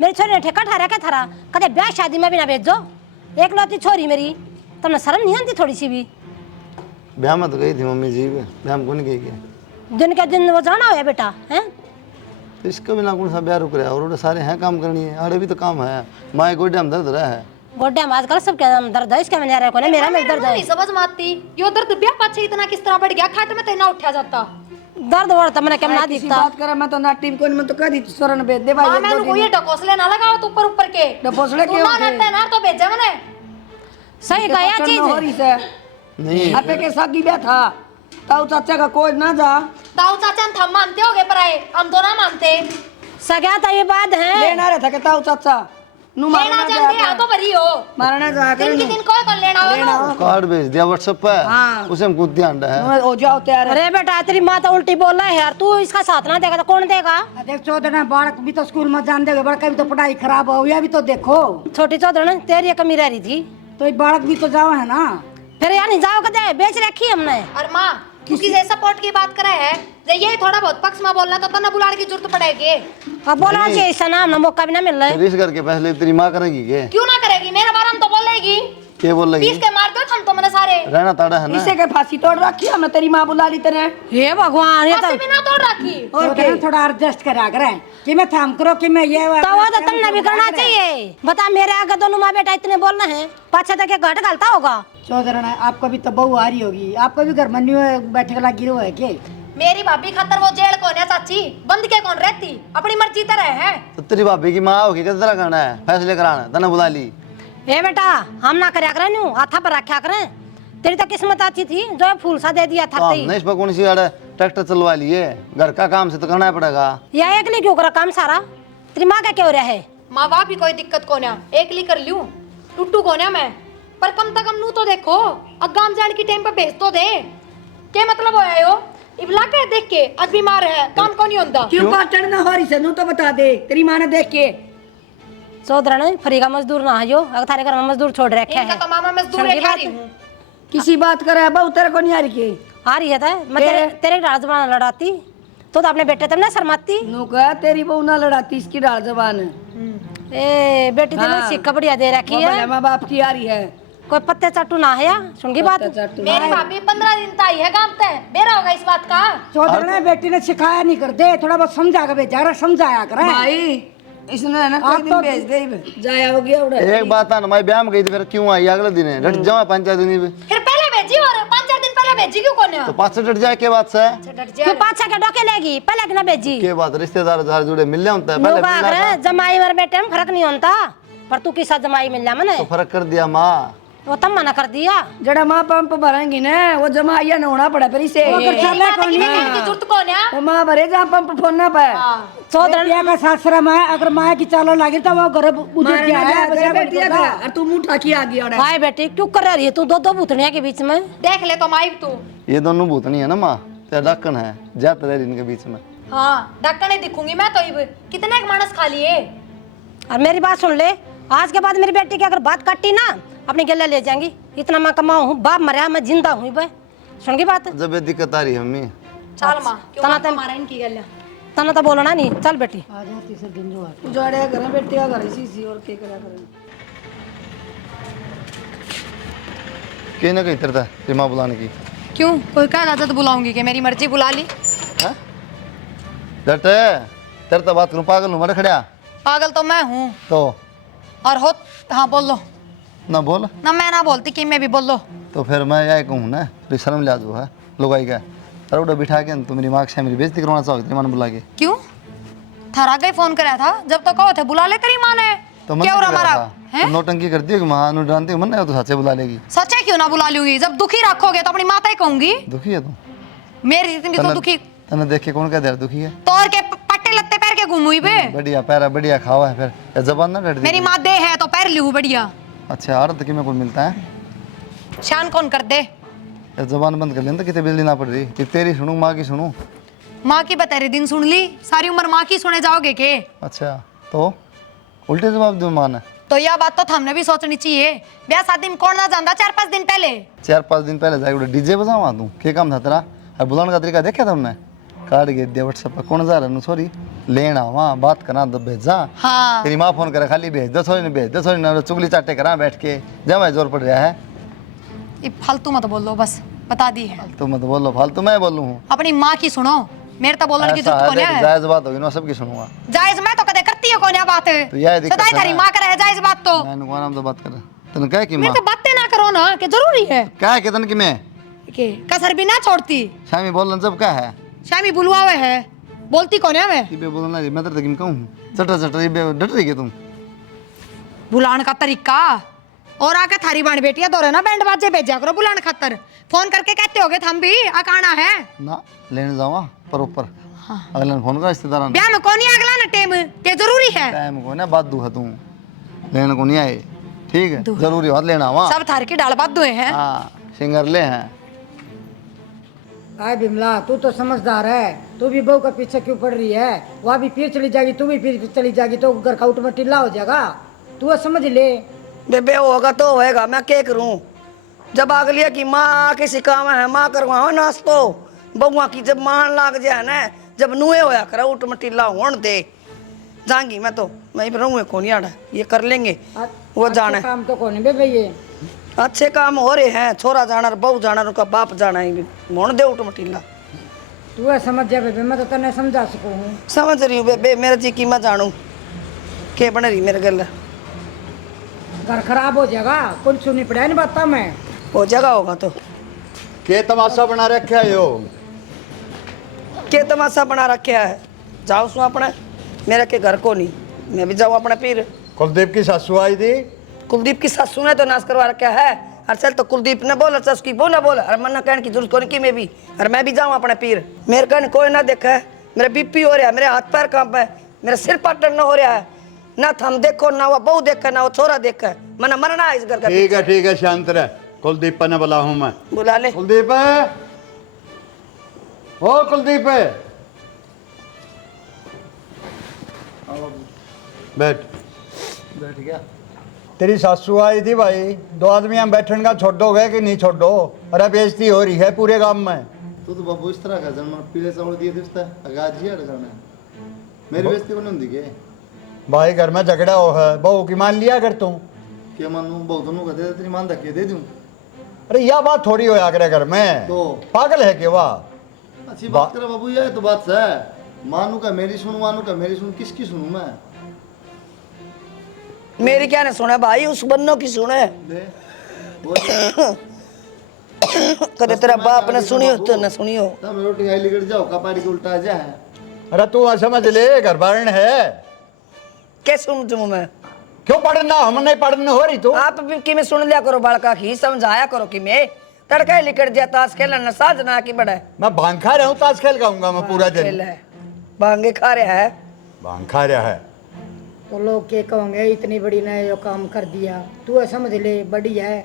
मेरी छोरी ने ठेका ठहरा क्या थारा कदे ब्याह शादी में भी ना भेजो। एक लौती छोरी मेरी तुमने शर्म नहीं आती थोड़ी सी भी? ब्याह में तो गई थी मम्मी जी, ब्याह में कौन गई क्या? दिन के दिन वो जाना हो बेटा है। तो इसका भी ना कौन सा ब्याह रुक रहा है, और सारे हैं काम करनी है, आड़े भी तो काम है। माए गोड्या में दर्द रहा है, गोड्या में आजकल सबके दर्द है, इसके में नहीं आ रहा है, मेरा में दर्द है। नहीं समझ माती यो दर्द ब्याह पाछे इतना किस तरह बढ़ गया, खाट में तो ना उठा जाता दर्द वर्द मैंने केम ना दिखता। बात करे मैं तो ना टीम को मैं तो कह दी सोरन भेज दे भाई। हां मैंने कोई डकोसले ना लगाओ तो ऊपर ऊपर के डकोसले के ना नटे ना तो भेजा मैंने सही गया चीज नहीं आपे के सागी ब्याह था ताऊ चाचा का कोई ना जा। ताऊ चाचा हम मानते होगे पर आए हम तो ना मानते सगा तो ये बात है लेना रहे था के ताऊ चाचा नु लेना मारना जानते आ तो भरी हो मारना जा दिन की दिन कोई कर लेना हो कार्ड भेज दिया व्हाट्सएप पे, उसे हम कूद ध्यान है। हो जाओ तैयार। अरे बेटा तेरी माँ तो उल्टी बोल रहा है यार, तू इसका साथ ना देगा तो कौन देगा? देख चौधरी बालक भी तो स्कूल में जान देगा, बड़का भी तो पढ़ाई खराब हो गया, भी तो देखो छोटी चौधरी तेरी ये कमी रह रही थी तो ये बालक भी तो जाओ है ना। फिर यार नहीं जाओ कदे बेच रखी हमने। और माँ तू किसी सपोर्ट की बात करे है जे ये थोड़ा बहुत पक्ष में बोलना तो तना बुलाने की जरूरत पड़ेगी। अब बोला चाहिए ऐसा नाम ना मौका भी ना मिल रहा है। इस करके फैसले तेरी माँ करेगी के? क्यों ना करेगी, मेरे बारे में तो बोलेगी। क्या बोल रही? पीस के मार दो हम तो मैंने सारे रहना ताड़ा है ना। इसे के फांसी तोड़ रखी है, मैं तेरी माँ बुला ली तेरे। हे भगवान ये फांसी भी ना तोड़ रखी और क्या थोड़ा एडजस्ट करा करे कि मैं थाम करो कि मैं ये तो वो तो तुमने भी करना चाहिए। बता मेरे आगे दोनों माँ बेटा इतने बोल रहे हैं, पाछे तक घट गलता होगा। चौधरी आपको भी तो बहू आ रही होगी, आपको भी घर में नहीं बैठे वाला गिरो है के? मेरी भाभी खतर वो जेल कौन है चाची, बंद के कौन रहती, अपनी मर्जी तरह है। तो तेरी भाभी की माँ होगी कितना करना है, फैसले कराना तना बुला ली। ए बेटा हम ना करया करें न्यू हाथा पर रखा करें, तेरी तो किस्मत अच्छी थी जो फूल सा दे दिया था। तो हमने इस पर कौन सी ट्रैक्टर चलवा लिए, घर का काम से तो करना पड़ेगा। या एक नहीं क्यों करा काम सारा, तेरी माँ का क्या हो रहा है? माँ बाप भी कोई दिक्कत कौन है, एक ली कर लूं टुट्टू कौन है मैं, पर कम से कम नू तो देखो अगाम जान की टाइम पे भेज तो दे। क्या मतलब होया यो इबला के देख के आज बीमार है काम कौन नहीं होता। क्यों पाटन ना हो रही से नू तो बता दे तेरी माँ ने देख के। चौधरी ने फ्री का मजदूर ना है, अगर थारे घर में मजदूर छोड़ रखे इनका है। तो मामा मजदूर है खा रही हूं। किसी बात करे बहु तेरे को नहीं आ रही के? आ रही है था मैं तेरे डाल जबान लड़ाती तो अपने बेटे तब ना शर्माती। नू कहा तेरी बहू ना लड़ाती इसकी डाल जबान। ए बेटी तेरे सिक्का बढ़िया दे रखी है, माँ बाप की आ रही है कोई पत्ते चट्टू ना है या सुन की बात। मेरी भाभी 15 दिन तक आई है गांव पे, बेरा होगा इस बात का। चौधरी ने बेटी ने सिखाया नहीं कर दे, थोड़ा बहुत समझा कर भेजा, समझाया कर भाई इसने ना कोई दिन भेज दे जाया हो गया उड़ा। एक बात है मैं ब्याह में गई थी, फिर क्यों आई अगले दिन डट जाओ 5-4 दिन में। फिर पहले भेजी और 5-4 दिन पहले भेजी क्यों कौन है? तो 5 डट जाए के बात से डट फिर पाछा के डोके लेगी पहले कि ना भेजी के बात, रिश्तेदार जार जुड़े मिल जाता है लोग पहले आग रहे जमाई और बेटे में फर्क नहीं होता, पर तू किसा जमाई मिल जा मने तो फर्क कर दिया माँ। वो तम मना कर दिया। जड़ा माँ पंप भरेंगी ना वो जमाइया न होना पड़ा फिर इसे जरूरत कौन है? वो माँ भरे जहाँ पंप फोड़ना पाए। चौधरी का सासरा माँ अगर माँ की चालो लगी तो वो घर उधर गया है और तू मुंह ठाकी आ गया। हाय बेटी क्यों कर रही है तू दो भूतनिया के बीच में? देख ले तो माइक तू। ये दोनों भूतनी है ना माँ, तेरा ढक्कन है जाते रह इनके बीच में। हाँ ढक्कन दिखूंगी मैं तो कितने एक मानस खा लिए। और मेरी बात सुन ले, आज के बाद मेरी बेटी की अगर बात कटी ना अपनी गले ले जाएंगी। इतना मैं कमाऊं हूँ, बाप मरा मैं जिंदा हूँ बे, सुन की बात। जब ये दिक्कत आ रही है मम्मी चल माँ क्यों तना मत मारा इनकी गल। तना तो बोलना नहीं, चल बेटी आ जा तीसरे दिन जो उजाड़े घर बेटी का घर इसी और के करा करे कहीं ना कहीं तरता है माँ बुलाने की। क्यों कोई क्या इजाजत बुलाऊंगी कि मेरी मर्जी बुला ली? डट तेरे तो बात करूँ पागल हूँ मर खड़ा पागल तो मैं हूँ तो और हो। हाँ बोल लो ना बोल ना, मैं ना बोलती कि मैं भी बोल लो। तो फिर मैं यही कहूँ ना, थोड़ी शर्म लिहाज है लोग आई का अरे बिठा के तो मेरी माँ से मेरी बेइज्जती करवाना चाहोगे तेरी माँ ने बुला के? क्यों थारा का फोन कराया था जब तो कहो थे बुला ले तेरी माँ ने तो क्या हो रहा हमारा तो नौटंकी करती है कि माँ नु डराती मन नहीं तो सच्चे बुला लेगी। सच्चे क्यों ना बुला लूंगी, जब दुखी रखोगे तो अपनी माता ही कहूंगी। दुखी है तू? मेरी जितनी तो दुखी तने देख के कौन कह दे दुखी है? तोड़ के पट्टे लत्ते पैर के घूमू बे। बढ़िया पैरा बढ़िया खावा है फिर जबान ना डर मेरी माँ दे है तो पैर लिहू बढ़िया। अच्छा अर्थ की में कोई मिलता है? शान कौन कर दे? जबान बंद कर लें तो कितने बिजली ना पड़ रही कि तेरी सुनूं माँ की सुनूं? माँ की बतेरे दिन सुन ली, सारी उम्र माँ की सुने जाओगे के? अच्छा तो उल्टे जवाब दूं माँ ने? तो यह बात तो हमने भी सोचनी चाहिए। ब्याह शादी में कौन ना जानता 4-5 दिन पहले? 4-5 दिन पहले जाके डीजे बजावा तू क्या काम था तेरा? और बुलाने का तरीका देखा तुमने? काट के दिया व्हाट्सएप पर कौन जा रहा है सॉरी लेन आवा बात करना तो भेजा। हाँ तेरी माँ फोन करे खाली भेज दो, थोड़ी नहीं भेज दो, थोड़ी ना चुगली चाटे करा बैठ के, जब जोर पड़ रहा है। ये फालतू मत बोलो, बस बता दी है। फालतू मत बोलो, फालतू मैं बोलूँ हूँ। अपनी माँ की सुनो, मेरे तो बोलने की जरूरत कौन है। जायज बात होगी ना, सबकी सुनूंगा। जायज मैं तो कदे करती है कौन है बात तो यह दिक्कत सदाई है तेरी ना। माँ करे है जायज बात तो। मैं नुकवा नाम तो बात कर तने क्या की मेरे माँ तो बातें ना करो ना कि जरूरी है क्या है कितन की मैं के कसर भी ना छोड़ती। शामी बोलन सब क्या है शामी बुलवावे है, बोलती कौन है मैं। ये बे बोलना रे मैं तेरे तक कहूँ चटर चटर ये बे डट रही है तुम। बुलाने का तरीका और आके थारी बाण बेटिया दो ना बैंड बाजे भेजा करो बुलाने खातर। फोन करके कहते होगे हम भी आकाना है ना लेने जावा पर ऊपर अगले फोन कर रिश्तेदार ब्याह में कौन ही अगला ना टेम के जरूरी है। टाइम को ना बात दूहा तू लेने को नहीं आए ठीक है जरूरी बात लेना आवा सब थार की डाल बात दुए हैं। हाँ सिंगर ले हैं। आए बिमला तू तो समझदार है, तू भी बहू का पीछे क्यों पड़ रही है? वहाँ भी फिर चली जाएगी, तू भी फिर चली जाएगी तो घर का में टिल्ला हो जाएगा। तू समझ ले। बेबे होगा तो होएगा, मैं क्या करूं? जब अगलिया की माँ किसी काम है माँ करवाओ नाश्तो बउआ की जब मान लाग जाए ना जब नुए होया करा उठ मटीला होन दे जाएंगी मैं तो मैं रहूँगा कौन यार ये कर लेंगे वो जाना है। काम तो कौन है बेबे ये अच्छे काम हो रहे हैं, छोरा जाना बहू जाना उनका बाप जाना है होन दे उठ मटीला। तू है समझ जा बेबे, मैं तो तने समझा सकूँ हूँ। समझ रही हूँ बेबे मेरा जी की मैं जानू के बन रही मेरे गल घर खराब हो जाएगा, कुछ सुनी पड़ा नहीं बात मैं हो जाएगा होगा तो के तमाशा बना रखा है यो के तमाशा बना रखे है। जाओ सो अपने मेरे के घर को नहीं मैं भी जाऊँ अपने पीर। कुलदीप की सासू आई थी कुलदीप की सासू ने तो नाश करवा रखा है। अरे चल तो कुलदीप ने बोला चल उसकी वो ना बोला अरे मन्ना कहने की जरूरत कोई की मैं भी अरे मैं भी जाऊँ अपने पीर। मेरे कहने कोई ना देखा है, मेरा बीपी हो रहा है, मेरे हाथ पैर कांप है, मेरा सिर पाटन हो रहा है, ना थम देखो ना वो बहू देखा ना वो छोरा देखा मना मरना है इस घर का। ठीक है शांत रह। कुलदीप ने बुला हूँ मैं। बुला ले कुलदीप ओ कुलदीप बैठ बैठ गया तेरी सासू आई थी भाई, दो आदमी हम बैठन का छोड़ दोगे कि नहीं छोड़ दो? अरे बेइज्जती हो रही है पूरे गांव में। तू तो बाबू इस तरह का जन्म पीले चावल दिए थे अगाज जी करना मेरी बेइज्जती बन होती के भाई घर में झगड़ा हो है बहू की मान लिया कर तुम क्या मानू बहुत दोनों का दे तेरी मान धक्के दे दूं। अरे यह बात थोड़ी हो आगरे घर में तो पागल है कि वाह अच्छी बात करे बाबू ये तो बात है मानू का मेरी सुनू मानू का मेरी सुन किसकी सुनू मैं मेरी क्या ने सुना भाई उस बन्नों की सुने ले बोल कदे तेरा बाप ने सुनी हो तो न सुनी हो। तब रोटी खाई लिगड़ जाओ कपाड़ी के उल्टा जा है। अरे तू समझ ले घर बारण है क्या सुन तुम मैं क्यों पढ़ना हम नहीं पढ़ने हो रही तू आप भी कि मैं सुन लिया करो बालका की समझाया करो कि मैं तड़का ही लिकड़ जाता ताश खेलना साज ना की बड़ा है। मैं भांग खा रहा हूँ ताश खेल गाऊंगा मैं पूरा खेल दिन। है भांगे खा रहा है भांग खा रहा है तो लोग क्या कहोगे इतनी बड़ी ने जो काम कर दिया। तू है समझ ले बड़ी है।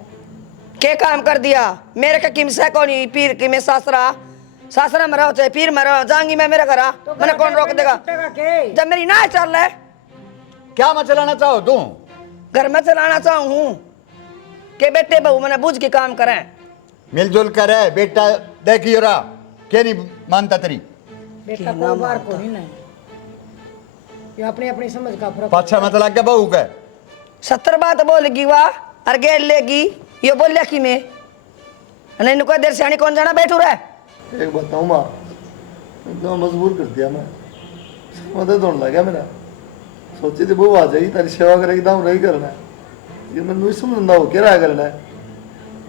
के काम कर दिया मेरे का किमसा कौन पीर की मैं सासरा में रहो चाहे पीर में रहो जाऊंगी मैं मेरा घर मैंने कौन रोक देगा जब मेरी ना चल रहा है। क्या मैं चलाना चाहो तू? घर में चलाना चाहूँ हूँ के बेटे बहू मैंने बुझ के काम करें मिलजुल कर है बेटा देखियो रहा क्या नहीं मानता तेरी बेटा को बार को नहीं नहीं ये अपनी अपनी समझ का फर्क पाछा मत लग गया बहू का 70 बात बोलेगी वाह और गेल लेगी ये बोलिया कि मैं नहीं नुका देर सियानी कौन जाना बैठू रहा है। एक बताऊं माँ एकदम मजबूर कर दिया मैं मदद होने लगा मेरा सोची थी वो आ जाएगी तेरी सेवा करेगी दाम नहीं करना है ये मैं नहीं समझता हो क्या रहा करना है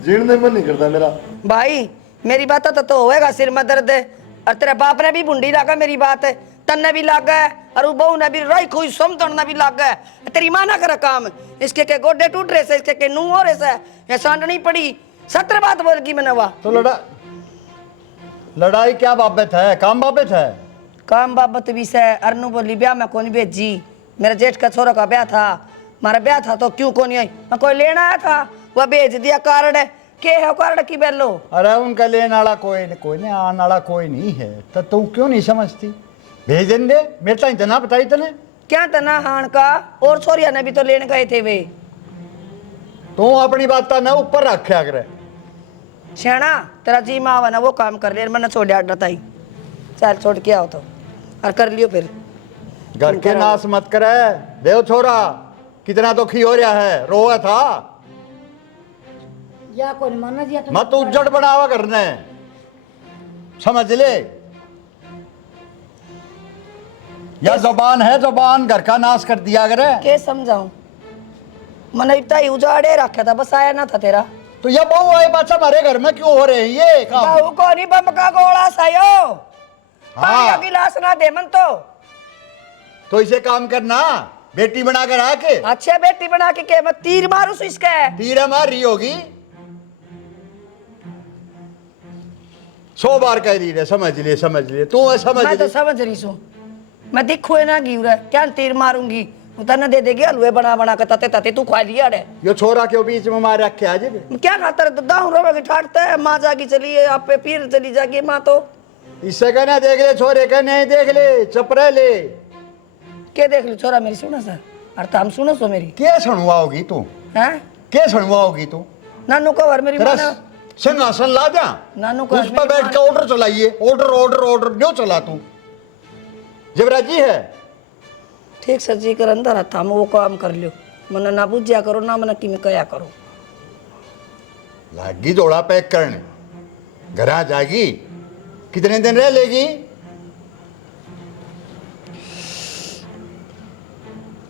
जीने मन नहीं करता मेरा। भाई मेरी बात तो होएगा सिर में दर्द है और तेरे बाप ने भी बुंडी लागा मेरी बात है तन्ने भी लाग गए और वो बहू ने भी रोई खुई समझना भी लाग गए तेरी माँ ना करे काम इसके के गोडे टूट रहे से इसके के नू हो रहे से ये सांडनी पड़ी 70 बात बोलगी मैंने वाह तो लड़ाई क्या बाबत है काम बाबत है काम बाबत भी से अरनू बोली ब्याह में कौन भेजी मेरे जेठ का छोरा का ब्याह था हमारा ब्याह था तो क्यों कौन आई मैं कोई लेना आया था वह भेज दिया कार्ड के है कार्ड की बेलो। अरे उनका लेने वाला कोई नहीं आने वाला कोई नहीं है तो तू क्यों नहीं समझती भेज दे मेरे तो इतना बताई तने क्या तना हान का और छोरिया ने भी तो लेने गए थे वे तू अपनी बात ना ऊपर रखे अगर श्याणा तेरा जी माँ ना वो काम कर ले मैंने छोड़ डाटा ताई चल छोड़ के आओ तो और कर लियो फिर घर के नाश मत करे। देव छोरा कितना दुखी हो रहा है, रोआ था या कोई नहीं मानना जी मत उज्जड़ बनावा करने, समझ ले। या जुबान है, जुबान घर का नाश कर दिया करे। के समझाऊं, मैंने इतना ही उजाड़े रखा था, बस आया ना था तेरा। तो ये बहू आए पाछा हमारे घर में क्यों हो रहे हैं ये काम? बहू को नहीं बम का गोला सायो, पानी का गिलास ना दे मन तो इसे काम करना, बेटी बना कर आके अच्छे बेटी बना के मैं तीर मारू सु इसका। तीर मार रही होगी, 100 बार कह रही है समझ ले समझ ले, तू समझ मैं तो ले। समझ रही सू, मैं दिखो ना गिव रहा क्या तीर मारूंगी, उतना दे देगी हलवे बना बना के तते तते तू खा लिया रे। यो छोरा के बीच में मार रखे आज क्या खाता रे, दाऊ रोवे की ठाटता है, माँ जागी चली है आप पे फिर चली जागी माँ। तो इससे कहना देख ले छोरे का, नहीं देख ले चुप रह ले। के देख लो छोरा मेरी सुनो सर, अरे हम सुनो सो मेरी क्या सुनवाओगी तू, हैं क्या सुनवाओगी तू? नानू कवर मेरी तेरा माँ सिंहासन ला जा, नानू का उस पर बैठ के ऑर्डर चलाइए, ऑर्डर ऑर्डर ऑर्डर क्यों चला तू? जबराजी है ठीक सर जी कर अंदर आता हम वो काम कर लियो, मना ना बुझ्या करो ना मना कि मैं कया करो। लागी दौड़ा पैक करने, घर आ जाएगी, कितने दिन रह लेगी?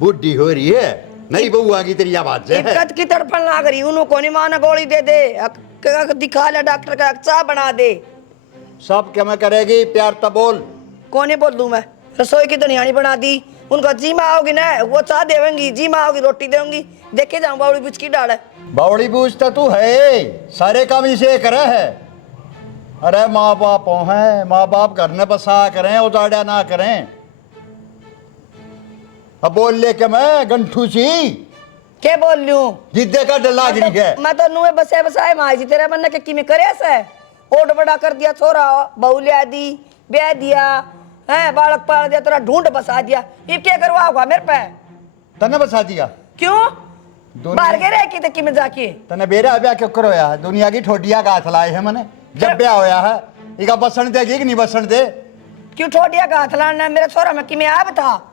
बुढ़ी हो रही है, नहीं बहू आगी तेरी आवाज है। इक्कत की तड़पन लाग रही, उन्हों को नहीं माना गोली दे दे, दिखा ले डॉक्टर का चाह बना दे। सब क्या मैं करेगी, प्यार तब बोल। कोने बोल दूं मैं, रसोई की धनियानी बना दी, उनका जी माँ आओगी ना वो चाह देवेंगी, जी माँ आओगी रोटी देंगी, देखे जाऊं बावड़ी बुझ की डाल है। बावड़ी बूझता तू है, सारे काम इसे करे है। अरे माँ बाप हैं, माँ बाप घर में बसा करें, उजाड़ा ना करें। अब बोल ले के मैं गंठू सी के बोल लूं, जिद्दे का डला गिरी है। मैं तो नुए बसे बसाए माँ जी तेरे मन के किमें करे से ओट बड़ा कर दिया, छोरा बहू लिया दी, ब्याह दिया है, बालक पाल दिया, तेरा ढूंढ बसा दिया, ये क्या करवा होगा मेरे पे? तने बसा दिया क्यों बाहर गए रहे की कि में जाके तने बेरा ब्याह क्यों करो यार? दुनिया की ठोडिया का हाथ लाए है मैंने, जब ब्याह होया है इका बसन देगी कि नहीं बसन दे? क्यों ठोडिया का हाथ लाना मेरे छोरा में कि मैं आप था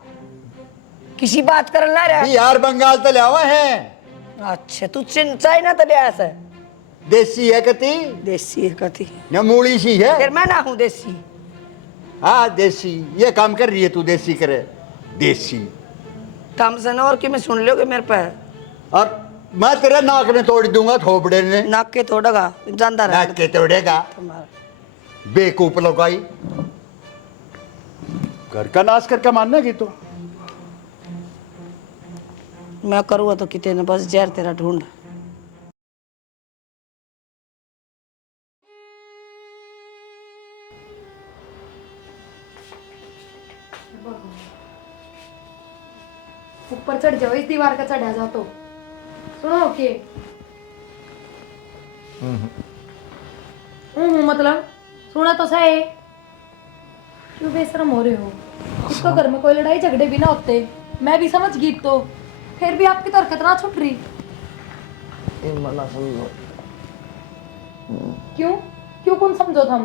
किसी बात कर ना रहा यार बंगाल तो ले आवे हैं। अच्छा तू चाइना तो ले ऐसा देसी है कती, देसी है कथी, न मूली सी है। फिर मैं ना हूँ देसी। हाँ देसी, ये काम कर रही है तू, देसी करे देसी। कम से ना और कि मैं सुन लोगे मेरे पे, और मैं तेरे नाक में तोड़ दूंगा, थोपड़े ने नाक के तोड़ेगा जानदार है नाक के तोड़ेगा, बेकूफ लगाई। घर का नाश करके मानना की तो मैं करूँगा तो कितने ने बस जहर तेरा ढूंढ। ऊपर चढ़ जाओ, इस दीवार का चढ़ा जा तो सुनो के मतलब सुना तो सही। क्यों बेशरम हो रहे हो? इसको घर में कोई लड़ाई झगड़े भी ना होते, मैं भी समझ गई, तो फिर भी आपकी तो हरकत ना छुट रही। क्यों क्यों कौन समझो तुम?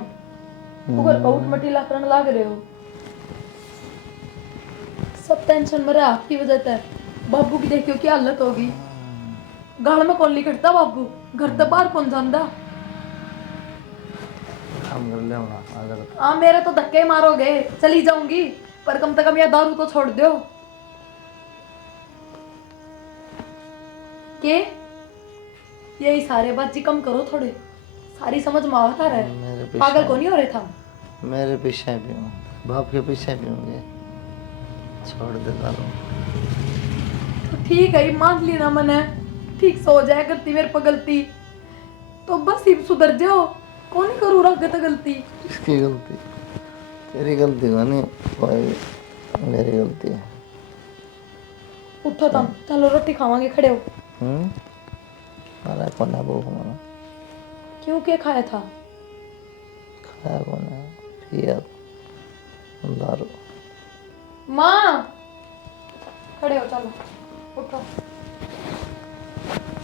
तू घर का उठ मटीला करने लाग रहे हो, सब टेंशन में रहा आपकी वजह से। बाबू की देखियो क्या हालत होगी, गाल में कौन लिखता बाबू, घर तो बाहर कौन जाता। हाँ मेरे तो धक्के मारोगे, चली जाऊंगी, पर कम से कम यह दारू तो छोड़ दो। के यही सारे बातची कम करो थोड़े, सारी समझ में आता रहे, पागल को नहीं हो रहे था। मेरे पीछे भी हूँ, बाप के पीछे भी होंगे, छोड़ दे दारू। तो ठीक है, मान ली ना मैंने, ठीक से हो जाए करती मेरे पर गलती तो बस ही सुधर जाओ, कौन ही करूँ रगत गलती। किसकी गलती? तेरी गलती नहीं, मेरी गलती है। उठो तुम, चलो रोटी खावांगे, खड़े हो। खाना कौन है वो खाना? क्यों क्या खाया था? खाया कौन है? पिया दारू। माँ खड़े हो, चलो उठो।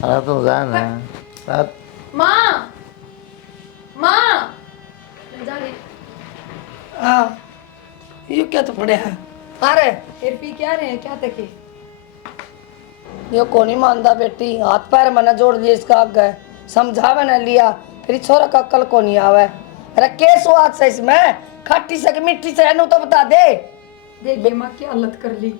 अरे तो जाना रात। माँ माँ जा रही। हाँ ये क्या तो पड़े है, अरे फिर भी क्या रहे हैं क्या तके यो को नहीं मानता बेटी, हाथ पैर मैंने जोड़ दिए इसका आगे, समझा मैंने लिया, फिर छोरा का कल को नहीं आवे। अरे के स्वाद से इसमें, खट्टी से कि मिट्टी से, इन्हें तो बता दे। देखिए माँ की हालत कर ली।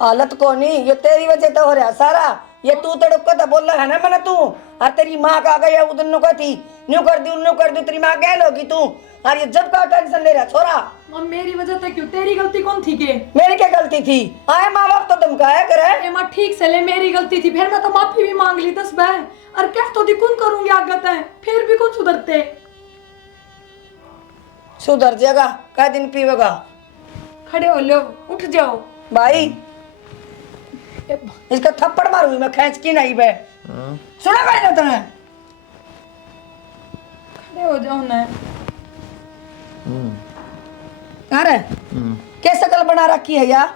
हालत को नहीं, ये तेरी वजह तो हो रहा सारा। ये तू तो डुक्का तो बोल रहा है ना मैंने तू, और तेरी माँ का गया उधर नु कहती न्यू कर दी तेरी माँ गैल होगी तू, और ये जब का टेंशन ले रहा छोरा। माँ मेरी वजह से क्यों, तेरी गलती कौन थी के? मेरी क्या गलती थी? आए माँ बाप तो धमकाया करे। ए माँ ठीक से ले, मेरी गलती थी, फिर मैं तो माफी भी मांग ली 10 बार, और क्या तो दी कौन करूंगी आगत है, फिर भी कौन सुधरते। सुधर जाएगा, कै दिन पीवेगा? खड़े हो लो, उठ जाओ भाई इसका थप्पड़ मारूंगी मैं, खींच की नहीं बे। सुना कर ना तूने? खड़े हो जाओ ना। अरे क्या शकल बना रखी है यार?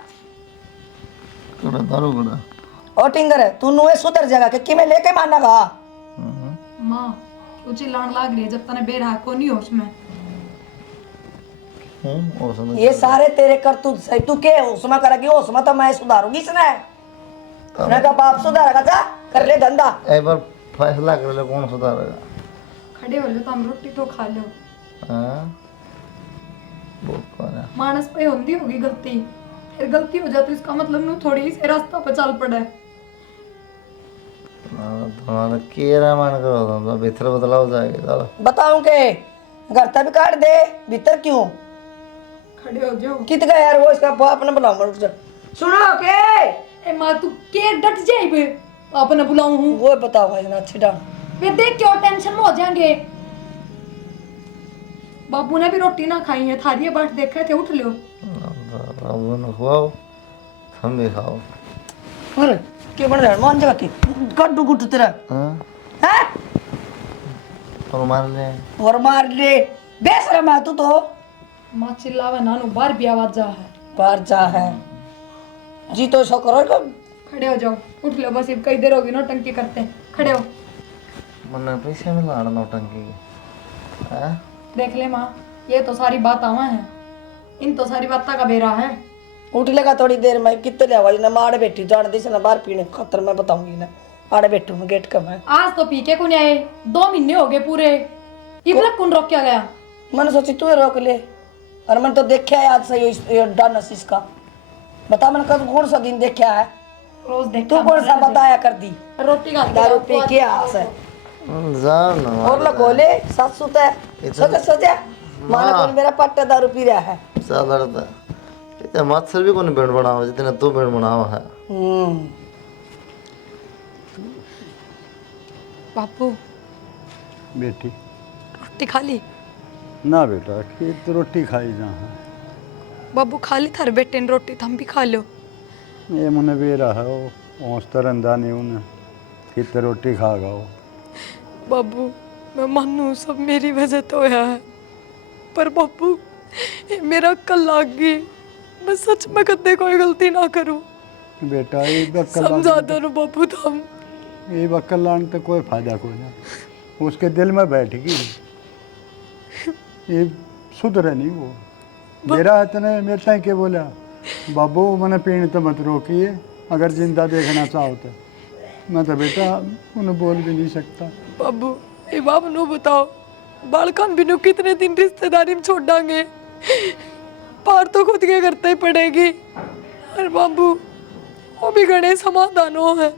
कड़ा दारू कड़ा ओ टिंगर है तू, नुए सुधर जाएगा कि मैं लेके मारना का? माँ क्यों चिल्लाने लाग रही है जब तने बेरहा को नहीं होश में। और समझ ये सारे तेरे करतूत से तू के होश में करेगी, होश में तो मैं सुधारूंगी इसने। मैं का बाप सुधारेगा, जा कर ले धंधा। एक बार फैसला कर ले कौन सुधारेगा। खड़े हो लो तो हम रोटी तो खा लो। हाँ बहुत कौन है मानस पे होंदी होगी गलती, फिर गलती हो जाती इसका मतलब नू थोड़ी से रास्ता पे चल पड़े। तुम्हारा केरा मान करो तो भीतर बदलाव जाएगा चलो। बताऊं के घर तक भी काट दे, भीतर क्यों? खड़े हो जाओ। कित गया यार वो, इसका बाप ने बुलाओ मत। सुनो के ए माँ तू के डट जाए बे, आपने बुलाऊं हूँ। वो बताओ भाई ना अच्छी डाल। वे देख क्यों टेंशन में हो जाएंगे। बाबू ने भी रोटी ना खाई है, थारी बाट देखे थे, उठ लो। अब उन्हें खुआओ, हम भी खाओ। अरे के बन रहा मान जगह की गड्डू गुट्टू तेरा हाँ हैं? और मार ले और मार ले बेशरम है तू तो। माँ चिल्लावे नानू बाहर भी आवाज जा है। बाहर जा है जी तो सो करो तो। खड़े हो जाओ, उठ लो, बस अब कई देर होगी नौटंकी करते हैं। खड़े हो। मन्ना पैसे में लाड़ नौटंकी की हाँ देख ले माँ, ये तो सारी बात आवा है, इन तो सारी बात का बेरा है। उठ लेगा थोड़ी देर में, कितने ले आवाज ना मार बैठी जान दी से ना बाहर पीने खतर मैं बताऊंगी ना। आड़े बैठू मैं गेट कम है। आज तो पी के कौन आए, 2 महीने हो गए पूरे, इबला कौन रोक क्या गया? मैंने सोची तू ही रोक ले, और मैंने तो देखा है आज से ये डानस इसका। बता मैंने कब कौन सा दिन देखा है? रोज देख तू कौन सा बताया कर दी? रोटी का दारू पी के आस है जाओ ना और लगोले सास सुता है। सोचा माना कौन मेरा पट्टा दारू पी रहा है। ज्यादा रहता इतना मच्छर भी कौन बेड बनाओ जितना तू बेड बनाओ है। बापू बेटी रोटी खा ली? ना बेटा खेत रोटी खाई जहाँ बाबू खा ली थारे बेटे ने रोटी, तो हम भी खा लो। ये मुने भी रहा हो औस तरंदा नहीं उन्हें खेत रोटी खा गाओ। बाबू मैं मानू सब मेरी वजह तो होया है, पर बाबू ये मेरा अक्ल लाग गई, मैं सच में कदे कोई गलती ना करूं। बेटा ये बक्कल समझा दो बाबू तुम। ये बक्कल लाने तो कोई फायदा कोई ना, उसके दिल में बैठ गई ये सुधरे नहीं वो। मेरा इतने मेरे ताई के बोला बाबू मैंने पीने तो मत रोकिए, अगर जिंदा देखना चाहो तो। मैं तो बेटा उन्हें बोल भी नहीं सकता। बाबू ये बाप नो बताओ, बालकान बिनु कितने दिन रिश्तेदारी में छोड़ डांगे, पार तो खुद के करते ही पड़ेगी। और बाबू वो भी गणे समाधान हो है,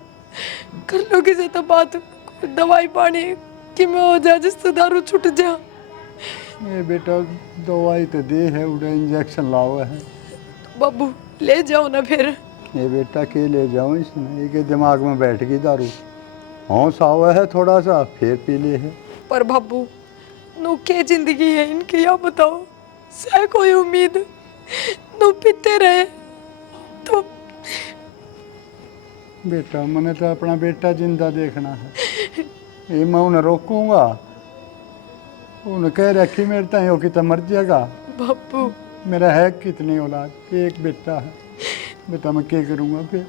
कर लो किसी तो बात, दवाई पानी कि मैं हो जाए जिससे दारू छूट जा। ये बेटा दवाई तो दे है, उड़ा इंजेक्शन लाओ है। बाबू ले जाओ ना फिर। ये बेटा के ले जाऊँ इसमें, ये के दिमाग में बैठ गई दारू। हौस आवा है थोड़ा सा फिर पी ले है। पर बाबू नो क्या जिंदगी है इनकी, या बताओ से कोई उम्मीद नो पीते रहे तो। बेटा मैंने तो अपना बेटा जिंदा देखना है, ये मैं उन्हें रोकूंगा? उन्हें कह रखी मेरे ताई हो कि तो मर जाएगा। बाबू मेरा है कितनी औलाद, एक बेटा है, बेटा मैं क्या करूँगा फिर?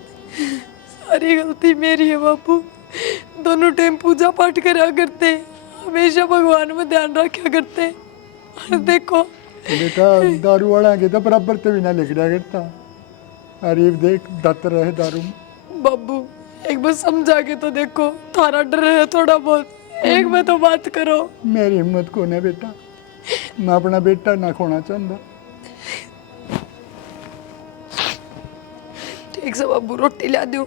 सारी गलती मेरी है बाबू, दोनों टाइम पूजा पाठ करा करते, हमेशा भगवान में ध्यान रखा करते, और देखो बेटा दारू वाला के तो बराबर ते भी ना लिख रहा करता। अरे देख दत्त रहे दारू में। बाबू एक बार समझा के तो देखो, थारा डर है थोड़ा बहुत, एक बार तो बात करो। मेरी हिम्मत को है बेटा, मैं अपना बेटा ना खोना चाहता। ठीक से बाबू रोटी ला दो,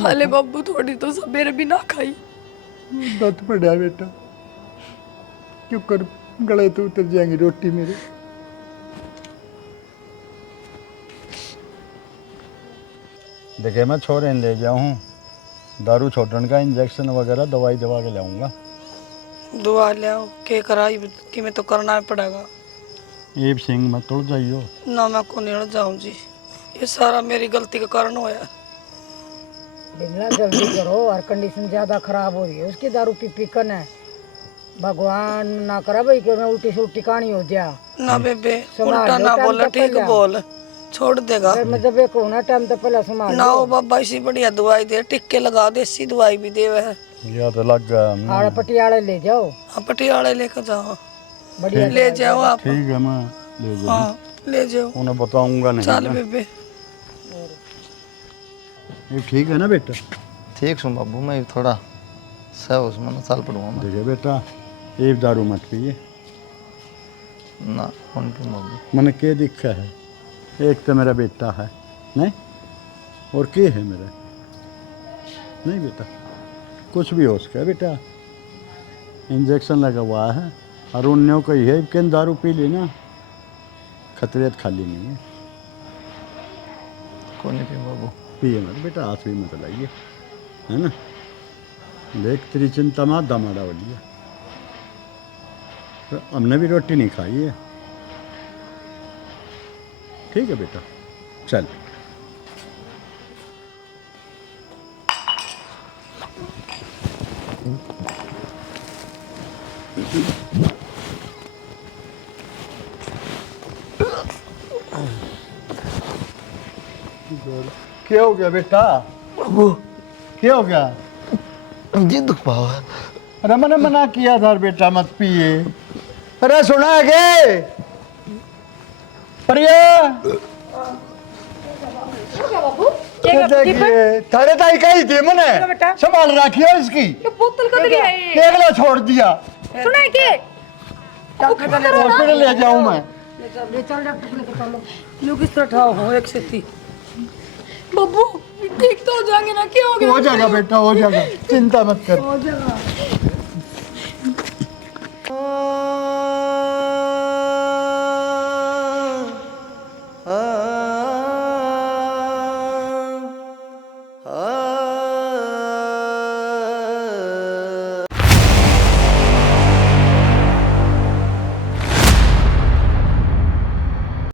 खा ले बाबू थोड़ी तो, सवेरे भी ना खाई। दत्त पड़ा बेटा, क्यों कर गले तो उतर जाएंगी रोटी मेरे। देखिए मैं छोरे ले जाऊँ, दारू छोड़ने का इंजेक्शन वगैरह दवाई दवा के लाऊंगा। दुआ ले आओ के कराई कि मैं तो करना ही पड़ेगा। एब सिंह मत तोड़ जाइयो ना मैं को नहीं जाऊँ जी, ये सारा मेरी गलती का कारण होया। बिमला जल्दी करो, और कंडीशन ज्यादा खराब हो रही है उसकी, दारू पी कन है। भगवान ना करा भाई कि मैं उल्टी सुल्टी कहानी हो जा। ना बेबे संभाल उल्टा लो, ना टाइम बोला, तो ठीक पहले। बोल, छोड़ देगा। फिर मैं जब एक होना टाइम तो पहले संभाल ना लो। हो बाबा इसी बढ़िया दवाई दे, टिक्के लगा, देसी दवाई भी दे वह। या तो लग गया। आड़े पटियाले ले जाओ, हाँ पटियाले लेकर जाओ, बढ़िया ले जाओ आप। ठीक है मैं ले जाऊँ। हाँ ले जाओ, उन्हें बताऊंगा नहीं चल ना। बेबे। ये ठीक है ना बेटा? ठीक सुन बाबू, मैं थोड़ा सह उसमें साल पढ़ूंगा मैं। देखिए बेटा, एक दारू मत पिए ना कौन पे बाबू, मन के दिखा है। एक तो मेरा बेटा है नहीं, और के है मेरा नहीं बेटा, कुछ भी हो सके बेटा। इंजेक्शन लगा हुआ है और उन्होंने को ये कि दारू पी लेना, खतरियत खाली नहीं है। कौन पे बाबू, पिए मत बेटा, हाथ भी मत लाइए, है ना। देख तेरी चिंता मत दमाड़ा हो लिया, तो हमने भी रोटी नहीं खाई है। ठीक है बेटा, चल। क्या हो गया बेटा? बाबू क्या हो गया? जी दुख पाओ है। अरे मैंने मना किया था बेटा मत पिए। अरे सुना है के प्रिया, देखिए थारे ताई कही थी मैंने, संभाल रखियो इसकी। बोतल कद रही है ये? अगला छोड़ दिया, सुना है के? हॉस्पिटल ले जाऊं मैं। ले चल डॉक्टर लेके चलो। यूं किस तरह ठाओ हो एक से थी। बाबू ठीक तो हो जाएंगे ना, क्या हो गया? हो जाएगा बेटा, हो जाएगा, चिंता मत कर। हो जाएगा।